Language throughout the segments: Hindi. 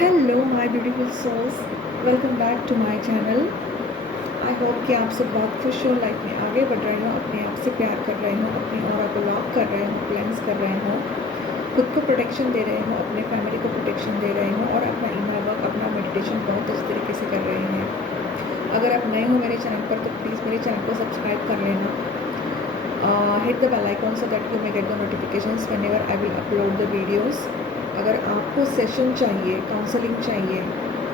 Hello my beautiful souls, welcome back to my channel. I hope कि आप सब बहुत खुश हो, लाइफ में आगे बढ़ रहे हो, अपने आप से प्यार कर रहे हो, अपनी ऑरा को लॉक कर रहे हो, क्लेंस कर रहे हो, खुद को प्रोटेक्शन दे रहे हो, अपने फैमिली को प्रोटेक्शन दे रहे हो और अपना इनर वर्क, अपना मेडिटेशन बहुत अच्छे तरीके से कर रहे हैं। अगर आप नए हो मेरे चैनल पर तो प्लीज़ मेरे चैनल को सब्सक्राइब कर लेना। Hit the bell icon so that you may get the notifications whenever I will upload the videos. अगर आपको सेशन चाहिए, काउंसलिंग चाहिए,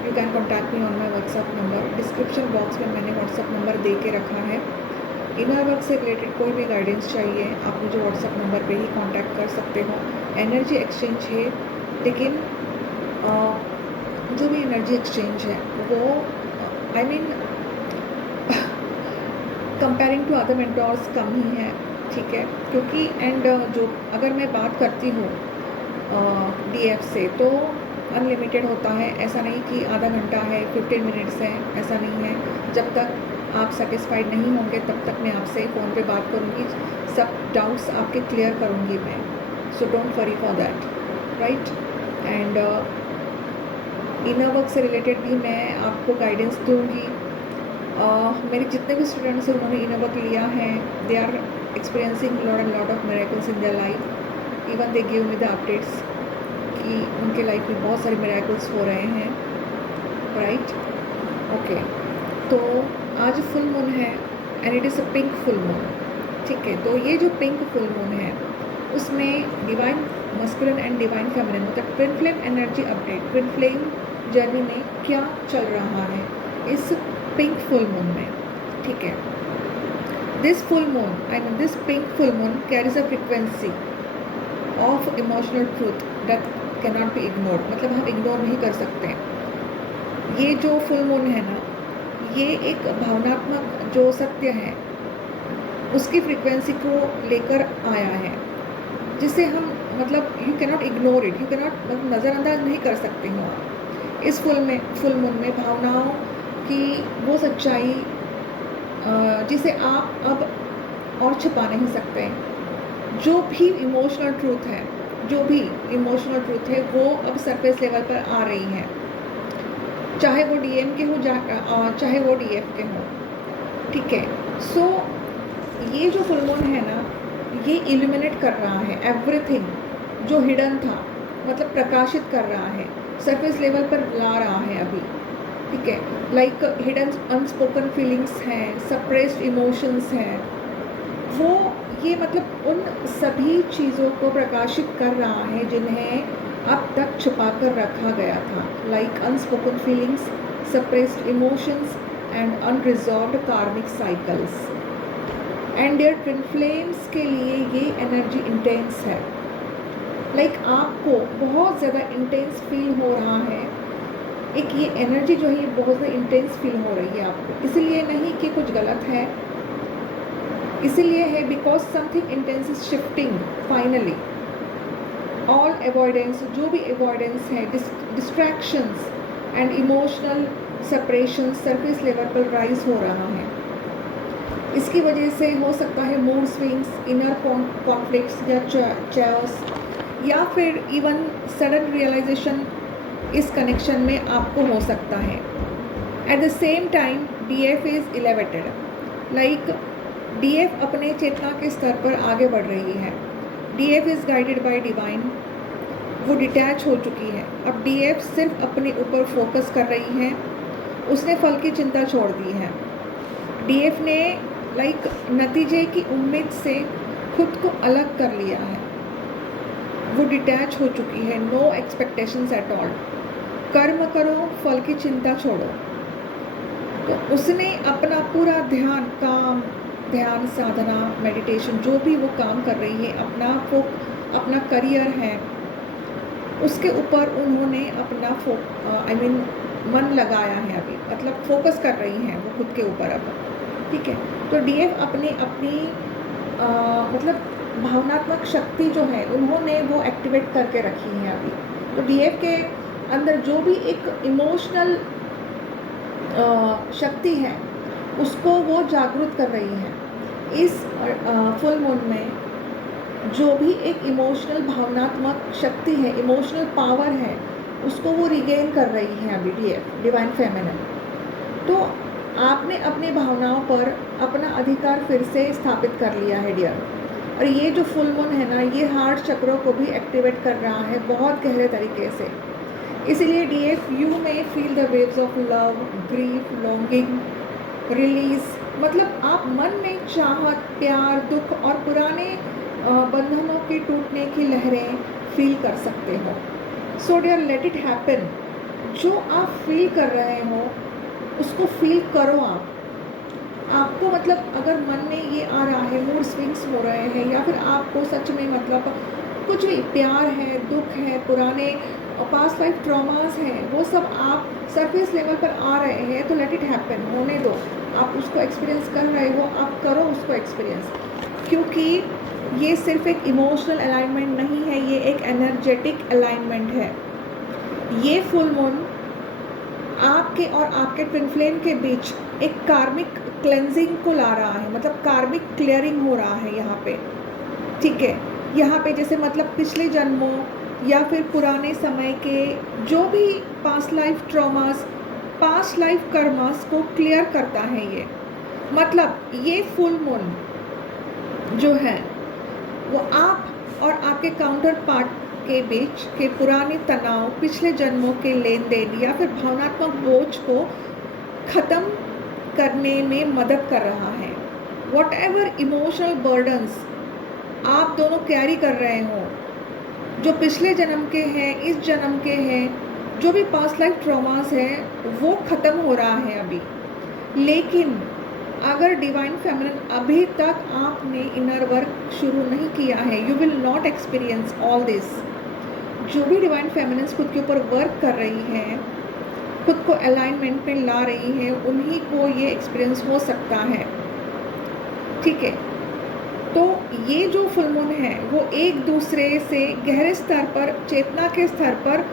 you can contact me on my WhatsApp number. Description box में मैंने व्हाट्सअप नंबर दे के रखा है। इनर वर्क से रिलेटेड कोई भी गाइडेंस चाहिए आप मुझे व्हाट्सअप नंबर पे ही कांटेक्ट कर सकते हो। एनर्जी एक्सचेंज है, लेकिन जो भी एनर्जी एक्सचेंज है वो I mean comparing to other mentors कम ही है, ठीक है। क्योंकि जो अगर मैं बात करती हूँ डीएफ से तो अनलिमिटेड होता है। ऐसा नहीं कि आधा घंटा है, 15 मिनट्स है, ऐसा नहीं है। जब तक आप सेटिस्फाइड नहीं होंगे तब तक मैं आपसे फ़ोन पे बात करूँगी, सब डाउट्स आपके क्लियर करूँगी मैं। So don't worry for that, right. And inner work से रिलेटेड भी मैं आपको गाइडेंस दूँगी। मेरे जितने भी स्टूडेंट्स हैं उन्होंने इनर वर्क लिया है, they are experiencing lot of miracles in their life. Even they give me the updates कि उनके लाइफ में बहुत सारे मिरेकल्स हो रहे हैं, राइट। ओके, तो आज फुल मून है and it is a pink full moon, ठीक है। तो ये जो पिंक फुल मून है उसमें divine masculine and divine feminine मतलब twin flame energy update, twin flame journey में क्या चल रहा है इस पिंक फुल मून में, ठीक है। This full moon this pink full moon carries a frequency of emotional truth that can not be ignored, मतलब हम इग्नोर नहीं कर सकते। ये जो फुल मून है ना, ये एक भावनात्मक जो सत्य है उसकी फ्रिक्वेंसी को लेकर आया है, जिसे हम मतलब you can not ignore it, you can not मतलब नज़रअंदाज नहीं कर सकते हो आप। इस फुल मून में भावनाओं की वो सच्चाई जिसे आप अब और छुपा नहीं सकते। जो भी इमोशनल ट्रूथ है, जो भी इमोशनल ट्रूथ है वो अब सरफेस लेवल पर आ रही है, चाहे वो डीएम के हो चाहे वो डीएफ के हो, ठीक है। सो ये जो फुल मून है ना, ये इल्यूमिनेट कर रहा है एवरीथिंग जो हिडन था, मतलब प्रकाशित कर रहा है, सरफेस लेवल पर ला रहा है अभी, ठीक है। लाइक हिडन अनस्पोकन फीलिंग्स हैं, सप्रेस्ड इमोशंस हैं, वो ये मतलब उन सभी चीज़ों को प्रकाशित कर रहा है जिन्हें अब तक छुपा कर रखा गया था। Like unspoken feelings, suppressed emotions and unresolved karmic cycles. And there twin flames के लिए ये एनर्जी इंटेंस है। लाइक आपको बहुत ज़्यादा इंटेंस फील हो रहा है, एक ये एनर्जी जो है ये बहुत ज़्यादा इंटेंस फील हो रही है आपको। इसलिए नहीं कि कुछ गलत है, इसीलिए है because something intense is shifting finally. All avoidance, जो भी अवॉइडेंस है, distractions and emotional separation surface level पर राइज हो रहा है। इसकी वजह से हो सकता है मूड स्विंग्स, इनर कॉन्फ्लिक्ट्स या चेयर्स, या फिर इवन सडन रियलाइजेशन इस कनेक्शन में आपको हो सकता है। At the same time DF is elevated, like DF अपने चेतना के स्तर पर आगे बढ़ रही है। DF is guided by divine, वो डिटैच हो चुकी है। अब डीएफ सिर्फ अपने ऊपर फोकस कर रही है, उसने फल की चिंता छोड़ दी है। डीएफ ने लाइक नतीजे की उम्मीद से खुद को अलग कर लिया है, वो डिटैच हो चुकी है। नो एक्सपेक्टेशंस एट ऑल, कर्म करो, फल की चिंता छोड़ो। तो उसने अपना पूरा ध्यान, काम, ध्यान साधना, मेडिटेशन, जो भी वो काम कर रही है, अपना करियर है, उसके ऊपर उन्होंने अपना मन लगाया है अभी, मतलब फोकस कर रही हैं वो खुद के ऊपर अब, ठीक है। तो डीएफ अपनी मतलब भावनात्मक शक्ति जो है उन्होंने वो एक्टिवेट करके रखी है अभी। तो डीएफ के अंदर जो भी एक इमोशनल शक्ति है उसको वो जागरूक कर रही है। इस फुल मून में जो भी एक इमोशनल भावनात्मक शक्ति है, इमोशनल पावर है, उसको वो रिगेन कर रही है अभी डीएफ, डिवाइन फेमिनिन। तो आपने अपनी भावनाओं पर अपना अधिकार फिर से स्थापित कर लिया है डियर। और ये जो फुल मून है ना, ये हार्ट चक्रों को भी एक्टिवेट कर रहा है बहुत गहरे तरीके से। इसीलिए डीएफ यू में feel the waves of love, grief, longing, release. मतलब आप मन में चाहत, प्यार, दुख और पुराने बंधनों के टूटने की लहरें फील कर सकते हो। So dear, let it happen. जो आप फील कर रहे हो उसको फील करो आप। आपको मतलब अगर मन में ये आ रहा है, मूड स्विंग्स हो रहे हैं, या फिर आपको सच में मतलब कुछ भी प्यार है, दुख है, पुराने पास्ट लाइफ ट्रॉमास हैं, वो सब आप सरफेस लेवल पर आ रहे हैं, तो लेट इट हैपन, होने दो। आप उसको एक्सपीरियंस कर रहे हो, आप करो उसको एक्सपीरियंस। क्योंकि ये सिर्फ एक इमोशनल अलाइनमेंट नहीं है, ये एक एनर्जेटिक अलाइनमेंट है। ये फुल मून आपके और आपके ट्विन फ्लेम के बीच एक कार्मिक क्लेंजिंग को ला रहा है, मतलब कार्मिक क्लियरिंग हो रहा है यहाँ पे, ठीक है। यहाँ पे जैसे मतलब पिछले जन्मों या फिर पुराने समय के जो भी past life traumas, past life karmas को क्लियर करता है ये। मतलब ये फुल मून जो है वो आप और आपके काउंटर पार्ट के बीच के पुराने तनाव, पिछले जन्मों के लेन देन या फिर भावनात्मक बोझ को ख़त्म करने में मदद कर रहा है। वॉट एवर इमोशनल बर्डन्स आप दोनों कैरी कर रहे हो, जो पिछले जन्म के हैं, इस जन्म के हैं, जो भी पास्ट लाइफ ट्रॉमास हैं, वो ख़त्म हो रहा है अभी। लेकिन अगर डिवाइन फेमिनिन अभी तक आपने इनर वर्क शुरू नहीं किया है, you will not experience all this. जो भी डिवाइन फेमिनिन्स खुद के ऊपर वर्क कर रही हैं, खुद को अलाइनमेंट में ला रही हैं, उन्हीं को ये एक्सपीरियंस हो सकता है, ठीक है। तो ये जो फुल मून है वो एक दूसरे से गहरे स्तर पर, चेतना के स्तर पर,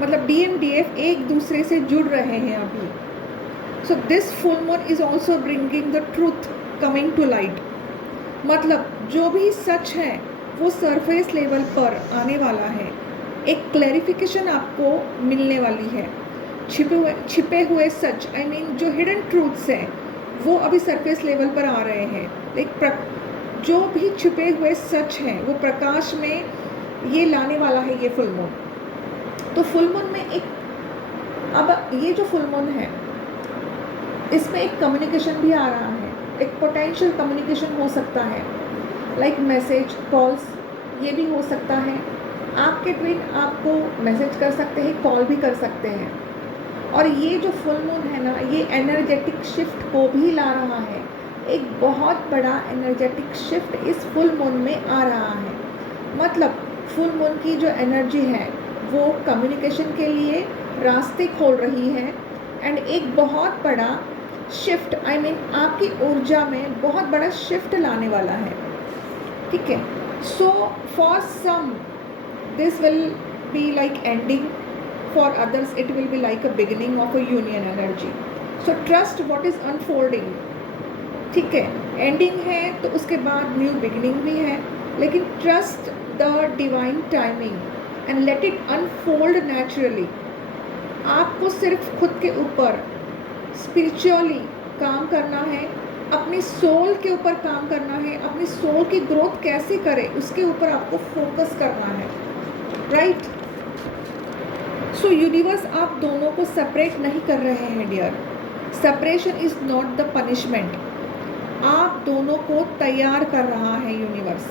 मतलब DMDF एक दूसरे से जुड़ रहे हैं अभी। So this full moon is also bringing the truth coming to light. मतलब जो भी सच है वो सरफेस लेवल पर आने वाला है, एक क्लैरिफिकेशन आपको मिलने वाली है। छिपे हुए सच, आई मीन जो हिडन ट्रूथ्स हैं वो अभी सरफेस लेवल पर आ रहे हैं। जो भी छिपे हुए सच हैं वो प्रकाश में ये लाने वाला है ये फुल मून। तो फुल मून में एक, अब ये जो फुल मून है इसमें एक कम्युनिकेशन भी आ रहा है, एक पोटेंशियल कम्युनिकेशन हो सकता है, लाइक मैसेज, कॉल्स, ये भी हो सकता है। आपके ट्विन आपको मैसेज कर सकते हैं, कॉल भी कर सकते हैं। और ये जो फुल मून है ना, ये एनर्जेटिक शिफ्ट को भी ला रहा है। एक बहुत बड़ा एनर्जेटिक शिफ्ट इस फुल मून में आ रहा है। मतलब फुल मून की जो एनर्जी है वो कम्युनिकेशन के लिए रास्ते खोल रही है, एंड एक बहुत बड़ा शिफ्ट, आई मीन आपकी ऊर्जा में बहुत बड़ा शिफ्ट लाने वाला है, ठीक है। So for some this will be like ending, for others it will be like a beginning of a union energy. So trust what is unfolding, ठीक है। एंडिंग है तो उसके बाद न्यू बिगिनिंग भी है, लेकिन trust the divine timing and let it unfold naturally. आपको सिर्फ खुद के ऊपर स्पिरिचुअली काम करना है, अपनी सोल के ऊपर काम करना है, अपनी सोल की ग्रोथ कैसे करें उसके ऊपर आपको फोकस करना है, राइट। सो यूनिवर्स आप दोनों को सेपरेट नहीं कर रहे हैं dear. Separation is not the punishment. आप दोनों को तैयार कर रहा है यूनिवर्स,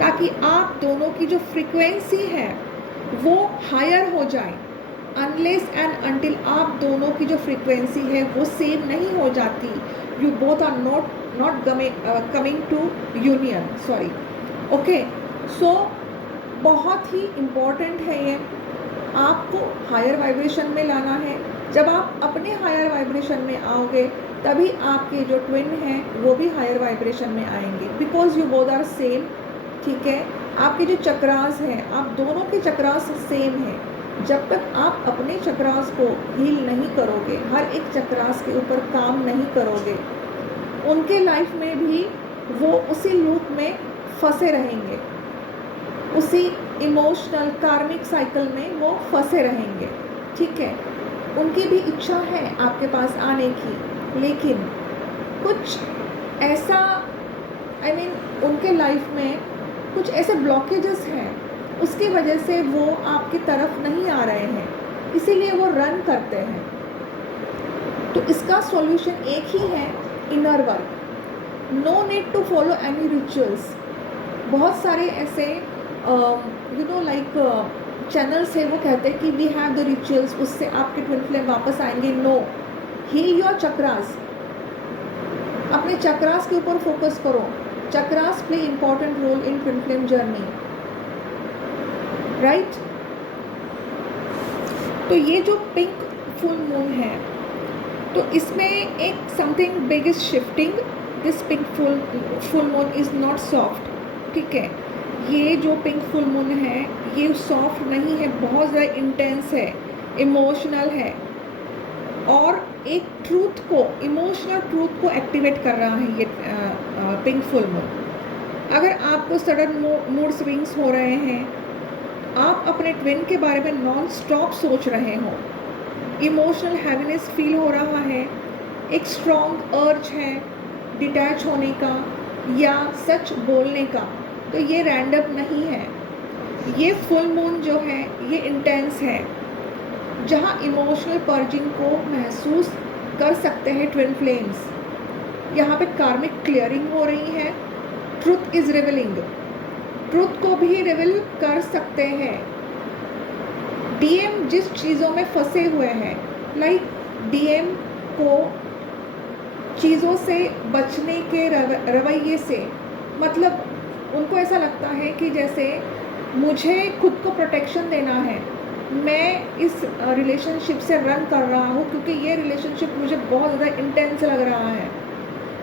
ताकि आप दोनों की जो फ्रीक्वेंसी है वो हायर हो जाए। अनलेस एंड अनटिल आप दोनों की जो फ्रीक्वेंसी है वो सेम नहीं हो जाती, you both are not coming to union, sorry, okay. So बहुत ही इम्पॉर्टेंट है ये, आपको हायर वाइब्रेशन में लाना है। जब आप अपने हायर वाइब्रेशन में आओगे तभी आपके जो ट्विन हैं वो भी हायर वाइब्रेशन में आएंगे, because you both are same, ठीक है। आपके जो चक्रास हैं, आप दोनों के चक्रास सेम हैं। जब तक आप अपने चक्रास को हील नहीं करोगे, हर एक चक्रास के ऊपर काम नहीं करोगे, उनके लाइफ में भी वो उसी लूप में फंसे रहेंगे, उसी इमोशनल कार्मिक साइकिल में वो फंसे रहेंगे, ठीक है। उनकी भी इच्छा है आपके पास आने की, लेकिन कुछ ऐसा उनके लाइफ में कुछ ऐसे ब्लॉकेजेस हैं, उसकी वजह से वो आपकी तरफ नहीं आ रहे हैं, इसीलिए वो रन करते हैं। तो इसका सॉल्यूशन एक ही है, inner work. No need to follow any rituals. बहुत सारे ऐसे चैनल्स है, वो कहते हैं कि वी हैव द रिचुअल्स, उससे आपके ट्विन फ्लेम वापस आएंगे। No, heal your chakras. अपने चक्रास के ऊपर फोकस करो। Chakras play important role in twin flame journey, right. तो ये जो पिंक फुल मून है, तो इसमें एक something big is shifting. This pink full moon is not soft, ठीक है। ये जो पिंक फुल मून है ये सॉफ्ट नहीं है, बहुत ज़्यादा इंटेंस है, इमोशनल है, और एक ट्रूथ को, इमोशनल ट्रूथ को एक्टिवेट कर रहा है ये पिंक फुल मून। अगर आपको सडन मूड स्विंग्स हो रहे हैं, आप अपने ट्विन के बारे में नॉन स्टॉप सोच रहे हो, इमोशनल हैवीनेस फील हो रहा है, एक स्ट्रॉन्ग अर्ज है डिटैच होने का या सच बोलने का, तो ये रैंडम नहीं है। ये फुल मून जो है ये इंटेंस है, जहाँ इमोशनल पर्जिंग को महसूस कर सकते हैं ट्विन फ्लेम्स। यहाँ पे कार्मिक क्लियरिंग हो रही है। ट्रुथ इज रिवीलिंग, ट्रुथ को भी रिवील कर सकते हैं। डीएम जिस चीज़ों में फंसे हुए हैं, लाइक डीएम को चीज़ों से बचने के रवैये से, मतलब उनको ऐसा लगता है कि जैसे मुझे खुद को प्रोटेक्शन देना है, मैं इस रिलेशनशिप से रन कर रहा हूँ क्योंकि ये रिलेशनशिप मुझे बहुत ज़्यादा इंटेंस लग रहा है,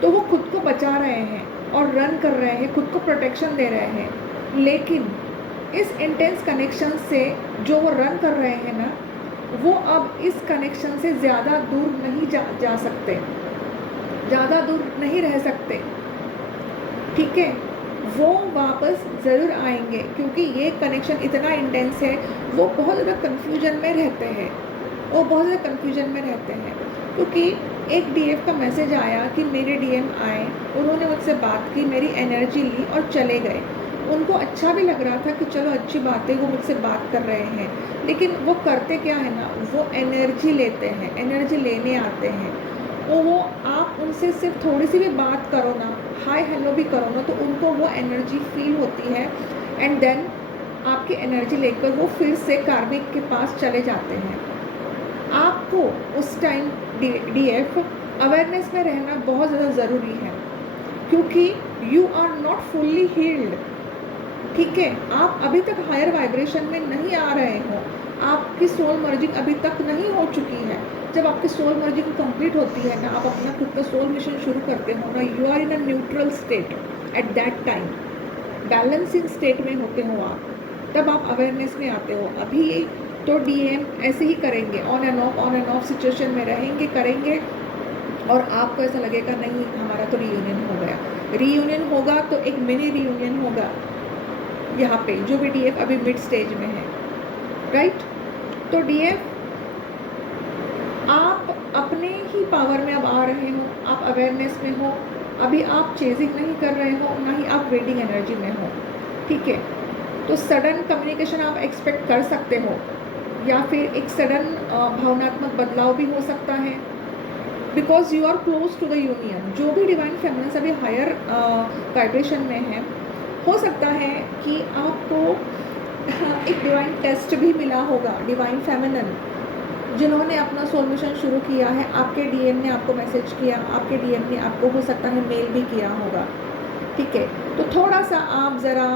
तो वो खुद को बचा रहे हैं और रन कर रहे हैं, खुद को प्रोटेक्शन दे रहे हैं। लेकिन इस इंटेंस कनेक्शन से जो वो रन कर रहे हैं ना, वो अब इस कनेक्शन से ज़्यादा दूर नहीं जा सकते, ज़्यादा दूर नहीं रह सकते, ठीक है। वो वापस ज़रूर आएंगे क्योंकि ये कनेक्शन इतना इंटेंस है। वो बहुत ज़्यादा कन्फ्यूजन में रहते हैं, क्योंकि एक डीएफ का मैसेज आया कि मेरे डीएम आए, उन्होंने मुझसे बात की, मेरी एनर्जी ली और चले गए। उनको अच्छा भी लग रहा था कि चलो अच्छी बात है, वो मुझसे बात कर रहे हैं, लेकिन वो करते क्या है ना, वो एनर्जी लेते हैं, एनर्जी लेने आते हैं। वो आप उनसे सिर्फ थोड़ी सी भी बात करो ना, हाय हेलो भी करो ना, तो उनको वो एनर्जी फील होती है, एंड देन आपकी एनर्जी लेकर वो फिर से कार्मिक के पास चले जाते हैं। आपको उस टाइम डीएफ अवेयरनेस में रहना बहुत ज़्यादा ज़रूरी है, क्योंकि you are not fully healed, ठीक है। आप अभी तक हायर वाइब्रेशन में नहीं आ रहे हो, आपकी सोल मर्जिंग अभी तक नहीं हो चुकी है। जब आपकी सोल मर्जिंग कंप्लीट होती है ना, आप अपना खुद का सोल मिशन शुरू करते हो ना, you are in a neutral state at that time, balancing state में होते हो आप, तब आप अवेयरनेस में आते हो। अभी तो डीएम ऐसे ही करेंगे, ऑन एंड ऑफ सिचुएशन में रहेंगे, करेंगे, और आपको ऐसा लगेगा नहीं हमारा तो रीयूनियन हो गया। रीयूनियन होगा तो एक मिनी रीयूनियन होगा यहाँ पे, जो भी डीएफ अभी मिड स्टेज में है, राइट। तो डीएफ आप अपने ही पावर में अब आ रहे हो, आप अवेयरनेस में हो, अभी आप चेजिंग नहीं कर रहे हो, ना ही आप वेटिंग एनर्जी में हो, ठीक है। तो सडन कम्युनिकेशन आप एक्सपेक्ट कर सकते हो, या फिर एक सडन भावनात्मक बदलाव भी हो सकता है, because you are close to the union. जो भी डिवाइन फेमिनिन अभी हायर वाइब्रेशन में है, हो सकता है कि आपको एक डिवाइन टेस्ट भी मिला होगा, डिवाइन फेमिनिन जिन्होंने अपना सोल मिशन शुरू किया है, आपके डीएम ने आपको मैसेज किया, आपके डीएम ने आपको हो सकता है मेल भी किया होगा, ठीक है। तो थोड़ा सा आप ज़रा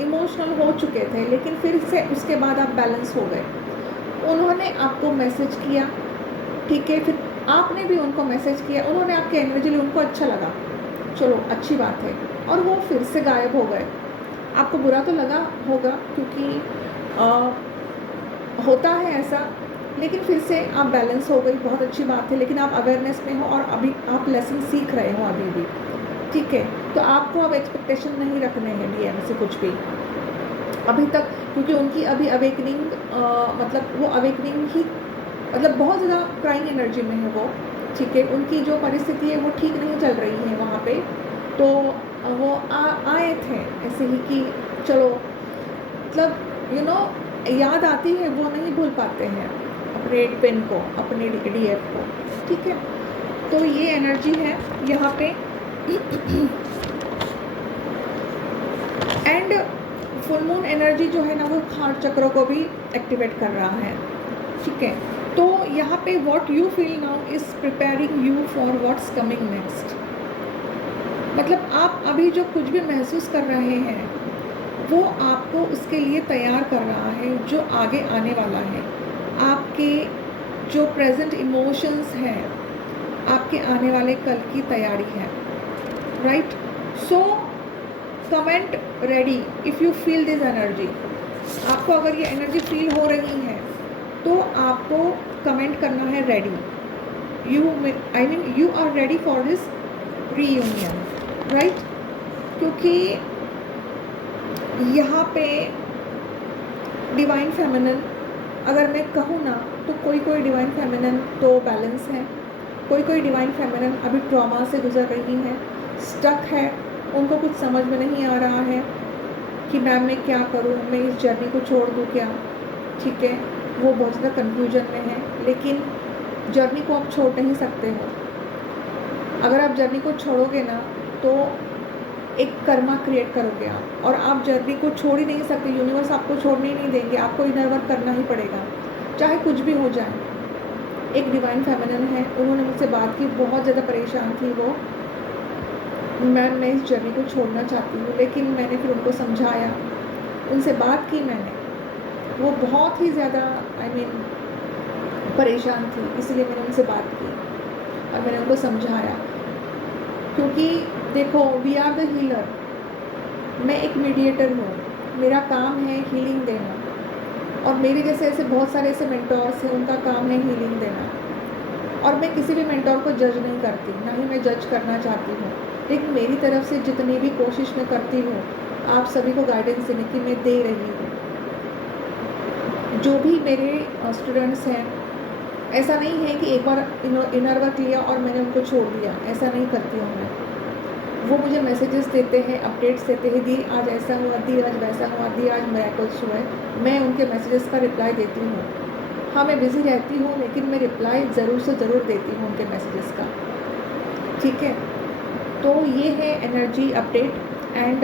इमोशनल हो चुके थे, लेकिन फिर से उसके बाद आप बैलेंस हो गए। उन्होंने आपको मैसेज किया, ठीक है, फिर आपने भी उनको मैसेज किया, उन्होंने आपकी एनर्जी ली, उनको अच्छा लगा, चलो अच्छी बात है, और वो फिर से गायब हो गए। आपको बुरा तो लगा होगा, क्योंकि होता है ऐसा, लेकिन फिर से आप बैलेंस हो गई, बहुत अच्छी बात है। लेकिन आप अवेयरनेस में हो और अभी आप लेसन सीख रहे हो अभी भी, ठीक है। तो आपको अब एक्सपेक्टेशन नहीं रखने हैं डीएम से कुछ भी। अभी तक क्योंकि उनकी अभी अवेकनिंग मतलब वो अवेकनिंग ही मतलब बहुत ज़्यादा क्राइंग एनर्जी में है वो, ठीक है। उनकी जो परिस्थिति है वो ठीक नहीं चल रही है वहाँ पे। तो वो आए थे ऐसे ही कि चलो मतलब याद आती है, वो नहीं भूल पाते हैं अपने पेन को, अपने डीएफ को, ठीक है। तो ये एनर्जी है यहाँ पे। एंड फुल मून एनर्जी जो है ना वो हार्ट चक्र को भी एक्टिवेट कर रहा है, ठीक है। तो यहाँ पे what you feel now is preparing you for what's coming next. मतलब आप अभी जो कुछ भी महसूस कर रहे हैं वो आपको उसके लिए तैयार कर रहा है जो आगे आने वाला है। आपके जो प्रेजेंट इमोशंस हैं, आपके आने वाले कल की तैयारी है, right. So comment ready if you feel this energy. आपको अगर ये एनर्जी फील हो रही है तो आपको कमेंट करना है ready. You are ready for this reunion, right. क्योंकि यहाँ पे डिवाइन फेमिनिन अगर मैं कहूँ ना तो कोई डिवाइन फेमिनिन तो बैलेंस है, कोई डिवाइन फेमिनिन अभी ट्रॉमा से गुजर रही है, स्टक है, उनको कुछ समझ में नहीं आ रहा है कि मैम मैं क्या करूँ, मैं इस जर्नी को छोड़ दूँ क्या, ठीक है। वो बहुत ज़्यादा कन्फ्यूजन में है, लेकिन जर्नी को आप छोड़ नहीं सकते हो। अगर आप जर्नी को छोड़ोगे ना तो एक कर्मा क्रिएट करोगे आप, और आप जर्नी को छोड़ ही नहीं सकते। यूनिवर्स आपको छोड़ने ही नहीं देंगे, आपको इनर वर्क करना ही पड़ेगा, चाहे कुछ भी हो जाए। एक डिवाइन फेमिनिन है, उन्होंने मुझसे बात की, बहुत ज़्यादा परेशान थी वो, मैम मैं इस जर्नी को छोड़ना चाहती हूँ। लेकिन मैंने फिर उनको समझाया, उनसे बात की मैंने, वो बहुत ही ज़्यादा परेशान थी, इसलिए मैंने उनसे बात की और मैंने उनको समझाया। क्योंकि देखो, वी आर द हीलर, मैं एक मीडिएटर हूँ, मेरा काम है हीलिंग देना, और मेरे जैसे ऐसे बहुत सारे ऐसे मेंटोर्स हैं, उनका काम है हीलिंग देना। और मैं किसी भी मेंटोर को जज नहीं करती, ना ही मैं जज करना चाहती हूँ, लेकिन मेरी तरफ से जितनी भी कोशिश मैं करती हूँ आप सभी को गाइडेंस देने की मैं दे रही हूँ। जो भी मेरे स्टूडेंट्स हैं, ऐसा नहीं है कि एक बार इनर वर्क लिया और मैंने उनको छोड़ दिया, ऐसा नहीं करती हूँ मैं। वो मुझे मैसेजेस देते हैं, अपडेट्स देते हैं, दी आज ऐसा हुआ, दी आज वैसा हुआ, दी आज मिरेकल्स हुआ है। मैं उनके मैसेजेस का रिप्लाई देती हूँ। हाँ, मैं बिज़ी रहती हूँ, लेकिन मैं रिप्लाई ज़रूर से ज़रूर देती हूँ उनके मैसेजेस का, ठीक है। तो ये है energy update. And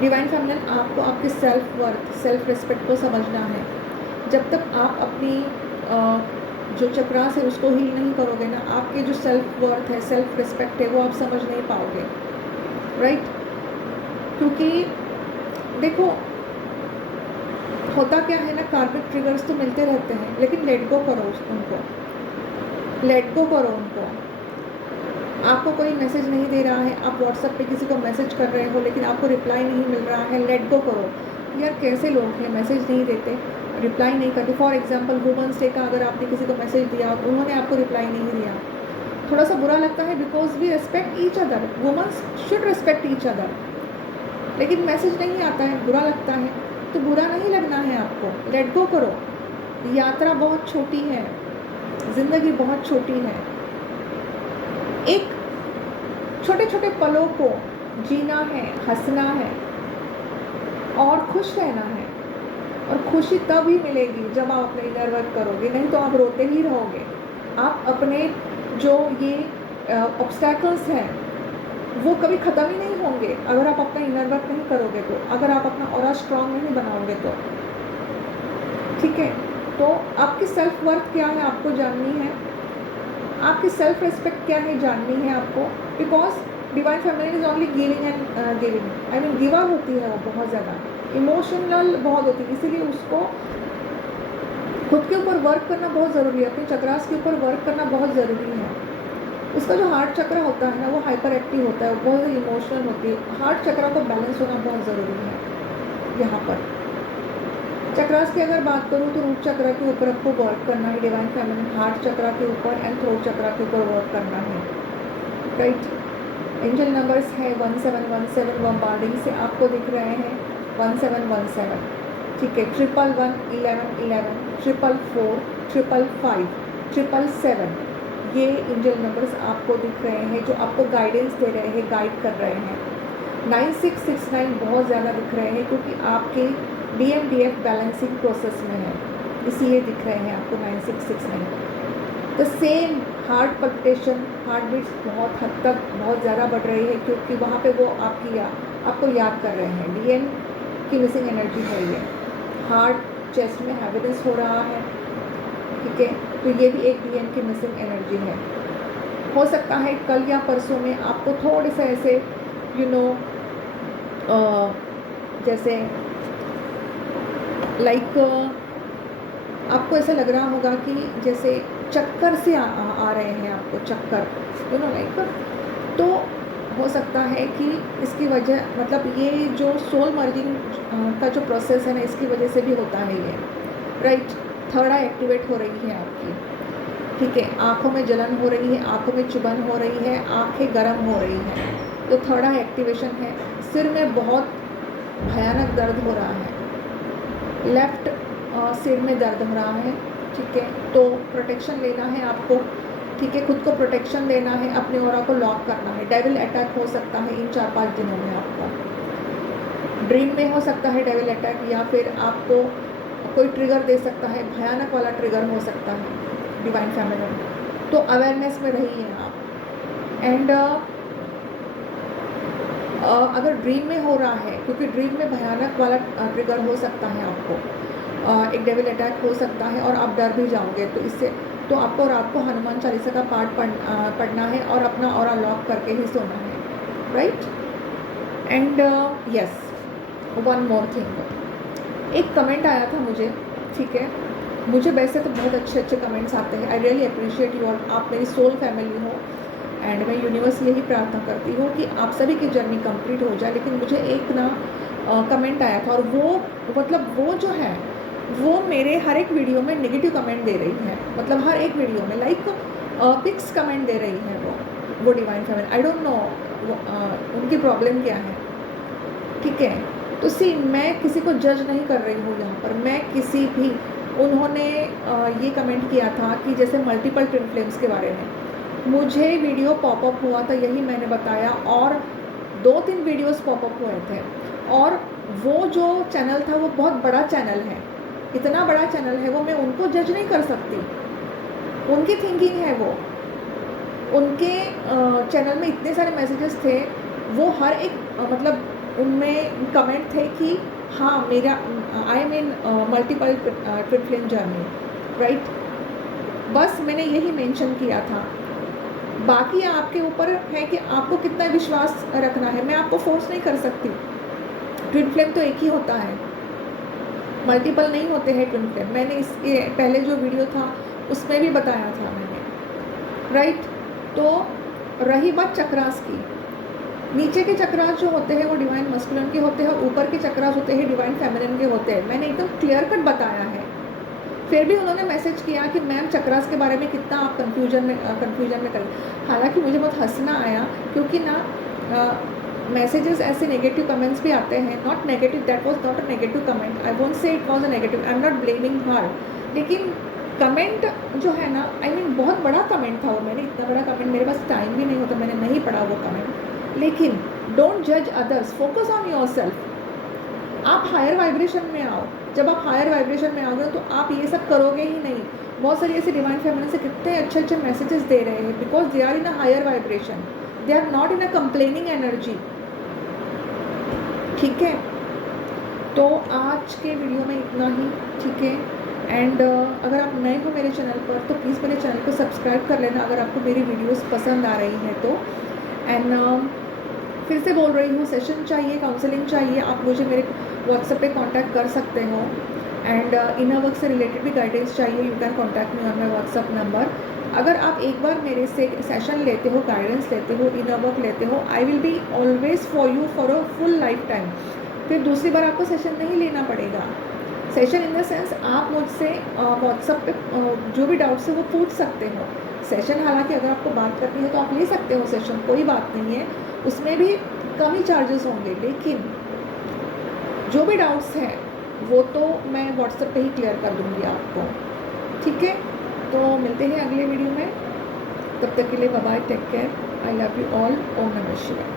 divine feminine, आपको आपके सेल्फ वर्थ, सेल्फ रिस्पेक्ट को समझना है। जब तक आप अपनी जो चक्रास है उसको हील नहीं करोगे ना, आपके जो सेल्फ वर्थ है, सेल्फ रिस्पेक्ट है, वो आप समझ नहीं पाओगे, राइट। क्योंकि देखो होता क्या है ना, कार्मिक ट्रिगर्स तो मिलते रहते हैं, लेकिन लेट गो करो उनको, लेट गो करो उनको। आपको कोई मैसेज नहीं दे रहा है, आप व्हाट्सएप पे किसी को मैसेज कर रहे हो लेकिन आपको रिप्लाई नहीं मिल रहा है, लेट गो करो। यार कैसे लोग हैं, मैसेज नहीं देते, रिप्लाई नहीं करते। फॉर एग्जांपल वुमेंस डे का अगर आपने किसी को मैसेज दिया और उन्होंने आपको रिप्लाई नहीं दिया, थोड़ा सा बुरा लगता है, because we respect each other, womens should respect each other. लेकिन मैसेज नहीं आता है, बुरा लगता है, तो बुरा नहीं लगना है आपको, लेट गो करो। यात्रा बहुत छोटी है, ज़िंदगी बहुत छोटी है, एक छोटे छोटे पलों को जीना है, हंसना है और खुश रहना है। और खुशी तब ही मिलेगी जब आप अपने इनर वर्क करोगे, नहीं तो आप रोते ही रहोगे। आप अपने जो ये ऑब्स्टैकल्स हैं वो कभी ख़त्म ही नहीं होंगे अगर आप अपना इनर वर्क नहीं करोगे तो, अगर आप अपना ऑरा स्ट्रांग नहीं बनाओगे तो, ठीक है। तो आपकी सेल्फ वर्थ क्या है आपको जाननी है, आपकी सेल्फ रिस्पेक्ट क्या है जाननी है आपको। Because divine feminine is only giving and giving, giver होती है, वो बहुत ज़्यादा इमोशनल बहुत होती है, इसीलिए उसको खुद के ऊपर वर्क करना बहुत ज़रूरी है, अपने चक्रास के ऊपर वर्क करना बहुत ज़रूरी है। उसका जो हार्ट चक्र होता है ना, वो हाइपर एक्टिव होता है, बहुत ज़्यादा इमोशनल होती है। हार्ट चक्र को बैलेंस होना बहुत ज़रूरी है। यहाँ पर चक्रास की अगर बात करूँ तो रूट चक्र के ऊपर आपको वर्क करना है, डिवाइन फेमिनिन हार्ट चक्र के ऊपर एंड थ्रोट चक्र के ऊपर वर्क करना है, राइट। एंजल नंबर्स है 1717 बम्बार्डिंग से आपको दिख रहे हैं, 1717, ठीक है, 1111, 444, 555, 777, ये एंजल नंबर्स आपको दिख रहे हैं जो आपको गाइडेंस दे रहे हैं, गाइड कर रहे हैं। 9669 बहुत ज़्यादा दिख रहे हैं क्योंकि आपके DMDF बैलेंसिंग प्रोसेस में है, इसलिए दिख रहे हैं आपको 9669। The same heart palpitation, heart beats बहुत हद तक बहुत ज़्यादा बढ़ रही है क्योंकि वहाँ पे वो आपको याद कर रहे हैं। DN की मिसिंग एनर्जी है ये। हार्ट चेस्ट में हैवीनेस हो रहा है, ठीक है, तो ये भी एक DN की मिसिंग एनर्जी है। हो सकता है कल या परसों में आपको थोड़े से ऐसे जैसे लाइक आपको ऐसा लग रहा होगा कि जैसे चक्कर से आ रहे हैं आपको, चक्कर लाइक, तो हो सकता है कि इसकी वजह मतलब ये जो सोल मर्जिंग का जो प्रोसेस है ना, इसकी वजह से भी होता है ये, राइट। थर्ड आई एक्टिवेट हो रही है आपकी, ठीक है, आँखों में जलन हो रही है, आँखों में चुभन हो रही है, आँखें गर्म हो रही हैं, तो थर्ड आई एक्टिवेशन है। सिर में बहुत भयानक दर्द हो रहा है, लेफ्ट सिर में दर्द हो रहा है, ठीक है, तो प्रोटेक्शन लेना है आपको, ठीक है, खुद को प्रोटेक्शन लेना है, अपने ऑरा को लॉक करना है। डेविल अटैक हो सकता है इन 4-5 दिनों में आपको, ड्रीम में हो सकता है डेविल अटैक, या फिर आपको कोई ट्रिगर दे सकता है, भयानक वाला ट्रिगर हो सकता है डिवाइन फेमिनिन, तो अवेयरनेस में रहिए आप। एंड अगर ड्रीम में हो रहा है, क्योंकि ड्रीम में भयानक वाला ट्रिगर हो सकता है आपको, एक डेविल अटैक हो सकता है और आप डर भी जाओगे, तो इससे तो आपको रात को हनुमान चालीसा का पाठ पढ़ना है और अपना ऑरा लॉक करके ही सोना है, right. And yes, one more thing, एक कमेंट आया था मुझे, ठीक है, मुझे वैसे तो बहुत अच्छे कमेंट्स आते हैं, I really appreciate you all, आप मेरी सोल फैमिली हो, एंड मैं यूनिवर्स से यही प्रार्थना करती हूँ कि आप सभी की जर्नी कंप्लीट हो जाए। लेकिन मुझे एक ना कमेंट आया था, और वो मतलब वो जो है वो मेरे हर एक वीडियो में नेगेटिव कमेंट दे रही है, मतलब हर एक वीडियो में लाइक पिक्स कमेंट दे रही है वो divine family, I don't know उनकी प्रॉब्लम क्या है, ठीक है। तो सी, मैं किसी को जज नहीं कर रही हूँ यहाँ पर, मैं किसी भी, उन्होंने ये कमेंट किया था कि जैसे मल्टीपल ट्विन फ्लेम्स के बारे में, मुझे वीडियो पॉपअप हुआ था, यही मैंने बताया, और 2-3 वीडियोस पॉपअप हुए थे, और वो जो चैनल था वो बहुत बड़ा चैनल है, इतना बड़ा चैनल है वो, मैं उनको जज नहीं कर सकती, उनकी थिंकिंग है वो, उनके चैनल में इतने सारे मैसेजेस थे, वो हर एक मतलब उनमें कमेंट थे कि हाँ मेरा I am in multiple twin flame journey, right. बस मैंने यही मेंशन किया था, बाकी आपके ऊपर है कि आपको कितना विश्वास रखना है, मैं आपको फोर्स नहीं कर सकती। ट्विन फ्लेम तो एक ही होता है, मल्टीपल नहीं होते हैं ट्विन फ्लेम, मैंने इसके पहले जो वीडियो था उसमें भी बताया था मैंने, राइट। तो रही बात चक्रास की, नीचे के चक्रास जो होते हैं वो डिवाइन मस्कुलिन के होते हैं, और ऊपर के चक्रास होते हैं डिवाइन फेमिनिन के होते हैं, मैंने एकदम क्लियर कट बताया है। फिर भी उन्होंने मैसेज किया कि मैम चक्रास के बारे में कितना आप कन्फ्यूजन में करें। हालांकि मुझे बहुत हंसना आया, क्योंकि ना मैसेजेस ऐसे नेगेटिव कमेंट्स भी आते हैं, not negative, that was not a negative comment, I won't say it was a negative, I am not blaming her, लेकिन कमेंट जो है ना, आई मीन बहुत बड़ा कमेंट था वो, मैंने इतना बड़ा कमेंट, मेरे पास टाइम भी नहीं होता, मैंने नहीं पढ़ा वो कमेंट। लेकिन डोंट जज अदर्स, फोकस ऑन योरसेल्फ, आप हायर वाइब्रेशन में आओ, जब आप हायर वाइब्रेशन में आओगे तो आप ये सब करोगे ही नहीं। बहुत सारी ऐसे डिवाइन फैमिली से कितने अच्छे मैसेजेस दे रहे हैं, because they are in a higher vibration, they are not in a complaining energy, ठीक है। तो आज के वीडियो में इतना ही, ठीक है। एंड अगर आप नए हो मेरे चैनल पर तो प्लीज़ मेरे चैनल को सब्सक्राइब कर लेना अगर आपको मेरी वीडियोस पसंद आ रही हैं तो। एंड फिर से बोल रही हूँ, सेशन चाहिए, काउंसलिंग चाहिए, आप मुझे मेरे व्हाट्सएप पे कांटेक्ट कर सकते हो। एंड इनर वर्क से रिलेटेड भी गाइडेंस चाहिए, you can contact me on my WhatsApp number. अगर आप एक बार मेरे से सेशन लेते हो, गाइडेंस लेते हो, इनर वर्क लेते हो, I will be always for you for a full life time. फिर दूसरी बार आपको सेशन नहीं लेना पड़ेगा। सेशन इन द सेंस आप मुझसे व्हाट्सएप पे जो भी डाउट्स है वो पूछ सकते हो। सेशन हालांकि अगर आपको बात करनी है तो आप ले सकते हो सेशन, कोई बात नहीं है, उसमें भी कम ही चार्जेस होंगे, लेकिन जो भी डाउट्स हैं वो तो मैं व्हाट्सएप पे ही क्लियर कर दूँगी आपको, ठीक है। तो मिलते हैं अगले वीडियो में, तब तक के लिए bye bye, take care, I love you all, ओम नमः शिवाय।